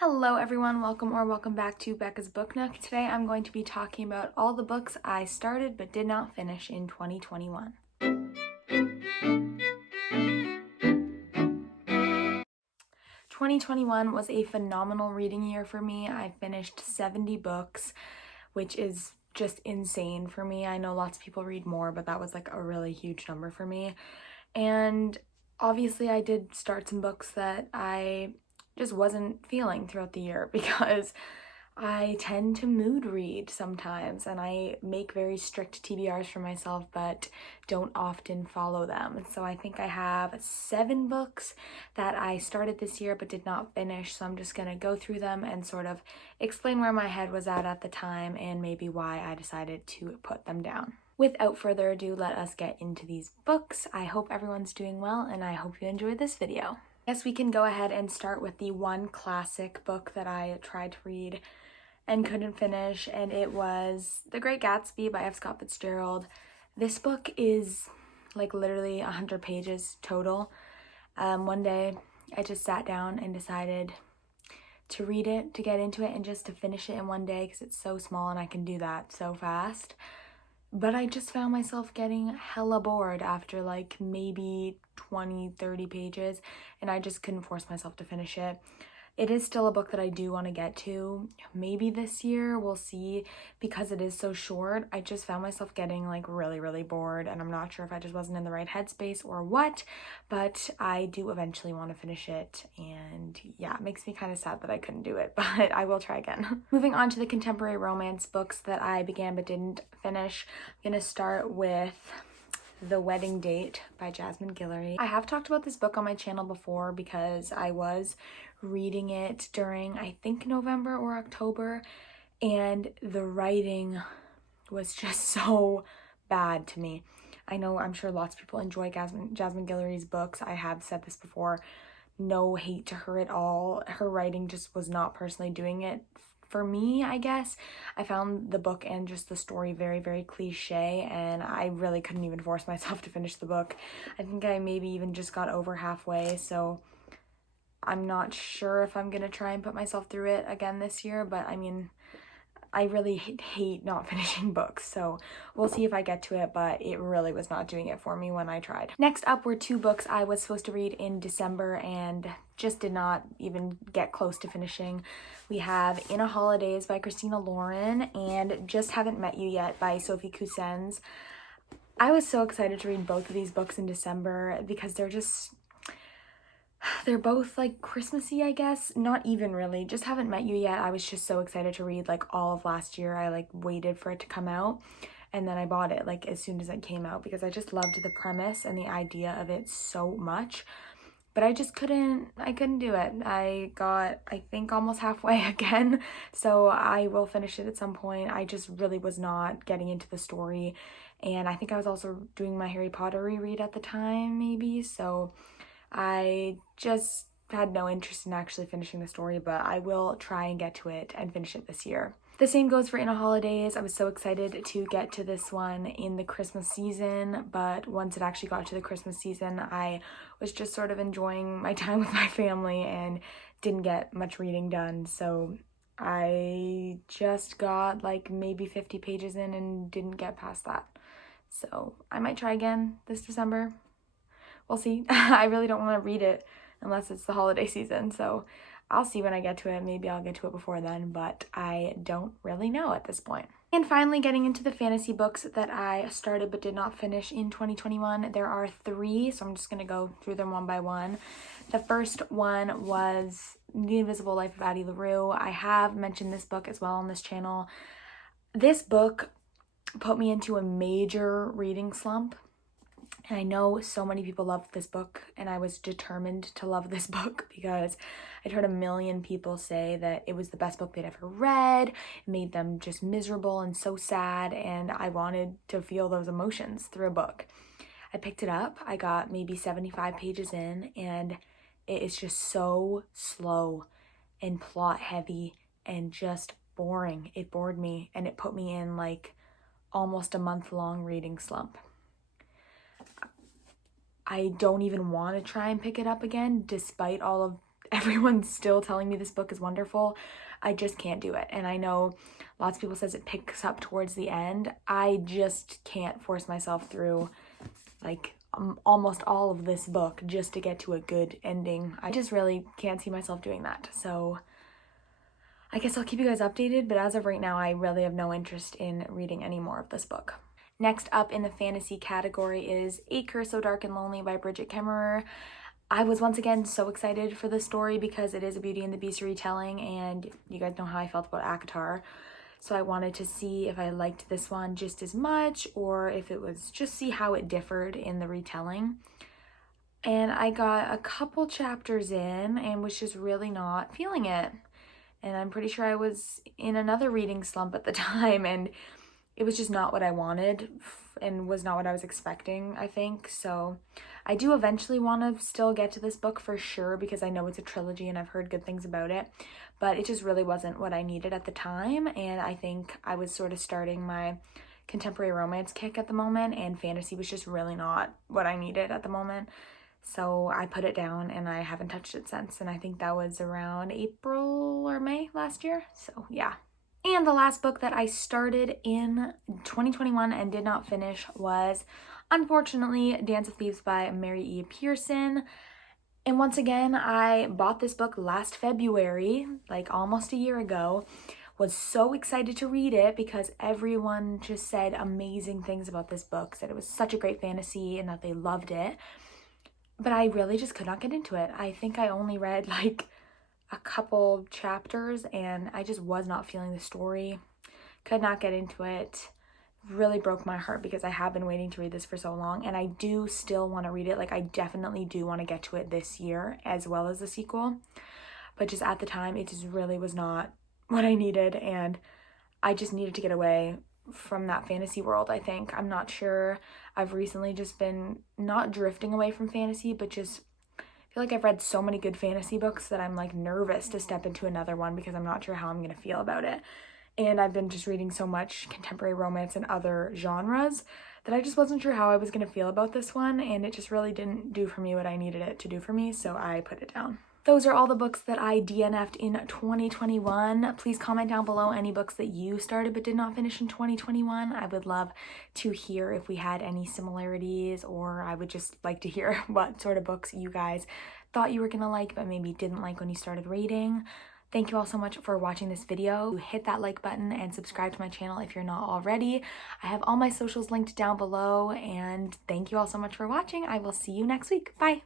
Hello everyone, welcome back to Becca's Book Nook. Today I'm going to be talking about all the books I started but did not finish in 2021. 2021 was a phenomenal reading year for me. I finished 70 books, which is just insane for me. I know lots of people read more, but that was like a really huge number for me. And obviously I did start some books that I just wasn't feeling throughout the year because I tend to mood read sometimes and I make very strict TBRs for myself but don't often follow them. So I think I have 7 books that I started this year but did not finish, so I'm just gonna go through them and sort of explain where my head was at the time and maybe why I decided to put them down. Without further ado, let us get into these books. I hope everyone's doing well and I hope you enjoyed this video. Yes, we can go ahead and start with the one classic book that I tried to read and couldn't finish, and it was The Great Gatsby by F. Scott Fitzgerald. This book is like literally 100 pages total. One day I just sat down and decided to read it, to get into it, and just to finish it in one day because it's so small and I can do that so fast. But I just found myself getting hella bored after like maybe 20-30 pages and I just couldn't force myself to finish it. It is still a book that I do want to get to, maybe this year, we'll see, because it is so short. I just found myself getting like really bored and I'm not sure if I just wasn't in the right headspace or what, but I do eventually want to finish it, and yeah, it makes me kind of sad that I couldn't do it, but I will try again. Moving on to the contemporary romance books that I began but didn't finish, I'm gonna start with The Wedding Date by Jasmine Guillory. I have talked about this book on my channel before because I was reading it during, I think, November or October, and the writing was just so bad to me. I know, I'm sure lots of people enjoy Jasmine Guillory's books. I have said this before. No hate to her at all. Her writing just was not personally doing it for me, I guess. I found the book and just the story very cliche, and I really couldn't even force myself to finish the book. I think I maybe even just got over halfway, so I'm not sure if I'm gonna try and put myself through it again this year, but I mean, I really hate not finishing books, so we'll see if I get to it, but it really was not doing it for me when I tried. Next up were 2 books I was supposed to read in December and just did not even get close to finishing. We have In a Holidays by Christina Lauren and Just Haven't Met You Yet by Sophie Cousins. I was so excited to read both of these books in December because they're both like Christmassy, I guess. Not even really. Just Haven't Met You Yet. I was just so excited to read like all of last year. I like waited for it to come out and then I bought it like as soon as it came out because I just loved the premise and the idea of it so much. But I just couldn't do it. I got, I think, almost halfway again, so I will finish it at some point. I just really was not getting into the story, and I think I was also doing my Harry Potter reread at the time, maybe, so I just had no interest in actually finishing the story, but I will try and get to it and finish it this year. The same goes for In a Holidays. I was so excited to get to this one in the Christmas season, but once it actually got to the Christmas season, I was just sort of enjoying my time with my family and didn't get much reading done, so I just got like maybe 50 pages in and didn't get past that. So I might try again this December. We'll see. I really don't want to read it unless it's the holiday season, so I'll see when I get to it. Maybe I'll get to it before then, but I don't really know at this point. And finally, getting into the fantasy books that I started but did not finish in 2021. There are 3, so I'm just going to go through them one by one. The first one was The Invisible Life of Addy Larue. I have mentioned this book as well on this channel. This book put me into a major reading slump. And I know so many people loved this book, and I was determined to love this book because I'd heard a million people say that it was the best book they'd ever read. It made them just miserable and so sad, and I wanted to feel those emotions through a book. I picked it up. I got maybe 75 pages in, and it is just so slow and plot heavy and just boring. It bored me, and it put me in like almost a month-long reading slump. I don't even want to try and pick it up again, despite all of everyone's still telling me this book is wonderful. I just can't do it. And I know lots of people says it picks up towards the end. I just can't force myself through like almost all of this book just to get to a good ending. I just really can't see myself doing that. So I guess I'll keep you guys updated, but as of right now, I really have no interest in reading any more of this book. Next up in the fantasy category is Acre So Dark and Lonely by Bridget Kemmerer. I was once again so excited for this story because it is a Beauty and the Beast retelling, and you guys know how I felt about ACOTAR. So I wanted to see if I liked this one just as much, or if it was just see how it differed in the retelling. And I got a couple chapters in and was just really not feeling it. And I'm pretty sure I was in another reading slump at the time, and it was just not what I wanted and was not what I was expecting, I think. So I do eventually want to still get to this book for sure because I know it's a trilogy and I've heard good things about it, but it just really wasn't what I needed at the time. And I think I was sort of starting my contemporary romance kick at the moment, and fantasy was just really not what I needed at the moment. So I put it down and I haven't touched it since, and I think that was around April or May last year. So yeah. And the last book that I started in 2021 and did not finish was, unfortunately, Dance of Thieves by Mary E. Pearson. And once again, I bought this book last February, like almost a year ago. Was so excited to read it because everyone just said amazing things about this book, said it was such a great fantasy and that they loved it. But I really just could not get into it. I think I only read like a couple chapters and I just was not feeling the story. Could not get into it. Really broke my heart because I have been waiting to read this for so long, and I do still want to read it. Like I definitely do want to get to it this year as well as the sequel. But just at the time, it just really was not what I needed, and I just needed to get away from that fantasy world, I think. I'm not sure. I've recently just been not drifting away from fantasy, but just feel like I've read so many good fantasy books that I'm like nervous to step into another one because I'm not sure how I'm going to feel about it. And I've been just reading so much contemporary romance and other genres that I just wasn't sure how I was going to feel about this one, and it just really didn't do for me what I needed it to do for me, so I put it down. Those are all the books that I DNF'd in 2021. Please comment down below any books that you started but did not finish in 2021. I would love to hear if we had any similarities, or I would just like to hear what sort of books you guys thought you were gonna like but maybe didn't like when you started reading. Thank you all so much for watching this video. Hit that like button and subscribe to my channel if you're not already. I have all my socials linked down below, and thank you all so much for watching. I will see you next week. Bye!